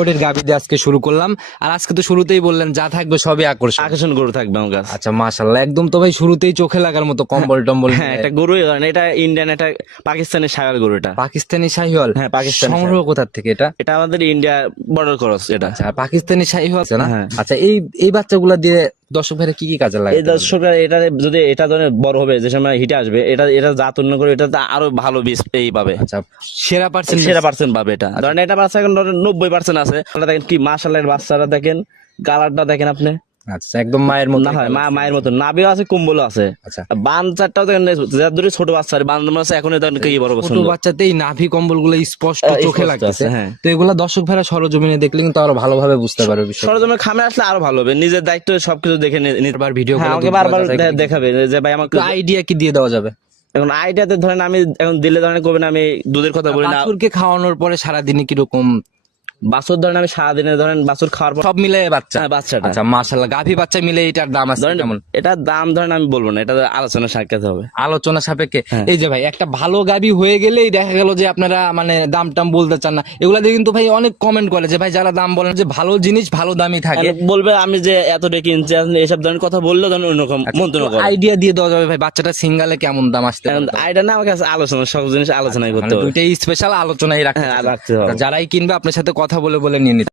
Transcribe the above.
কোটের গাভী দিয়ে আজকে শুরু করলাম। আর আজকে তো শুরুতেই বললেন যা থাকবে সবই আকর্ষণ গরু থাকবে আমার কাছে। আচ্ছা মাশাআল্লাহ, একদম তো ভাই শুরুতেই চোখে লাগার মতো কম্বল টম্বল। হ্যাঁ, একটা গরু, এটা ইন্ডিয়ান, এটা পাকিস্তানি শায়াল গরু। এটা পাকিস্তানি শাহিওয়াল। হ্যাঁ, পাকিস্তানি সংগ্রহ কোথা থেকে এটা? এটা আমাদের ইন্ডিয়া বর্ডার ক্রস এটা। আচ্ছা, পাকিস্তানি শাহিওয়াল আছে না? হ্যাঁ। আচ্ছা, এই বাচ্চাগুলা দিয়ে দর্শক ভাইরা কি কি কাজে লাগে? এই দর্শকরা এটা যদি এটা ধরনের বড় হবে, যে সময় হিটে আসবে, এটা জাত উন্নয়ন করে এটা আরো ভালো বীজ এই পাবে। আচ্ছা, সেরা পার্সেন্ট পাবে এটা। ধরেন এটা বাচ্চা এখন ধরেন 90% আছে। আপনারা দেখেন কি মাশাআল্লাহ, বাচ্চারা দেখেন, কালারটা দেখেন আপনি। আচ্ছা, একদম মায়ের মতো। না হয় মায়ের মতো, নাভিও আছে, কুম্বলও আছে। আচ্ছা, বান চারটাও দেখেন, যার ধরে ছোট বাচ্চা বান আছে, এখন ধরেন কি বড় ছোট বাচ্চাতেই নাভি কম্বল গুলো স্পষ্ট চোখে লাগতেছে। হ্যাঁ, তো এগুলা দর্শক ভাইরা সরজমিনে দেখলে কিন্তু আরো ভালোভাবে বুঝতে পারবে বিষয়টা। সরজমে খামে আসলে আরো ভালো হবে। নিজের দায়িত্ব সবকিছু দেখে নিতে। বারবার ভিডিও হ্যাঁ, আমাকে বারবার দেখাবে যে ভাই আমাকে আইডিয়া কি দিয়ে দেওয়া যাবে? এখন আইডিয়াতে ধরেন আমি এখন দিলে ধরেন করবেন, আমি দুধের কথা বলি না। বাছুরকে খাওয়ানোর পরে সারাদিনে কিরকম বাছুর ধরেন আমি সারাদিনে ধরেন বাছুর খাওয়ার পর সব মিলে বাচ্চা? হ্যাঁ, বাচ্চাটা। আচ্ছা মাশাআল্লাহ, গাভী বাচ্চা মিলে এটার দাম আছে ধরেন কেমন? এটার দাম ধরেন আমি বলবো না, এটা আলোচনা সাক্ষাৎ হবে। আলোচনা সাপেক্ষে। হ্যাঁ। এই যে ভাই একটা ভালো গাভী হয়ে গেলেই দেখা গেল যে আপনারা মানে দাম টাম বলতে চান না, এগুলা দিয়ে কিন্তু ভাই অনেক কমেন্ট করে যে ভাই যারা দাম বলেন যে ভালো জিনিস ভালো দামই থাকে, বলবে আমি যে এত ডেকে কিনছি, এসব ধরনের কথা বললে ধরেন অন্যরকম মন্তব্য করে। আইডিয়া দিয়ে দেওয়া যাবে ভাই বাচ্চাটা সিঙ্গালে কেমন দাম আসতে পারে? আইডিয়া না, আমার কাছে আলোচনা, সব জিনিস আলোচনাই করতে মানে হবে। দুইটাই স্পেশাল আলোচনাই রাখতে হ্যাঁ, হবে। রাখতে হবে। যারাই কিনবে আপনার সাথে কথা বলে বলে নিয়ে নিতে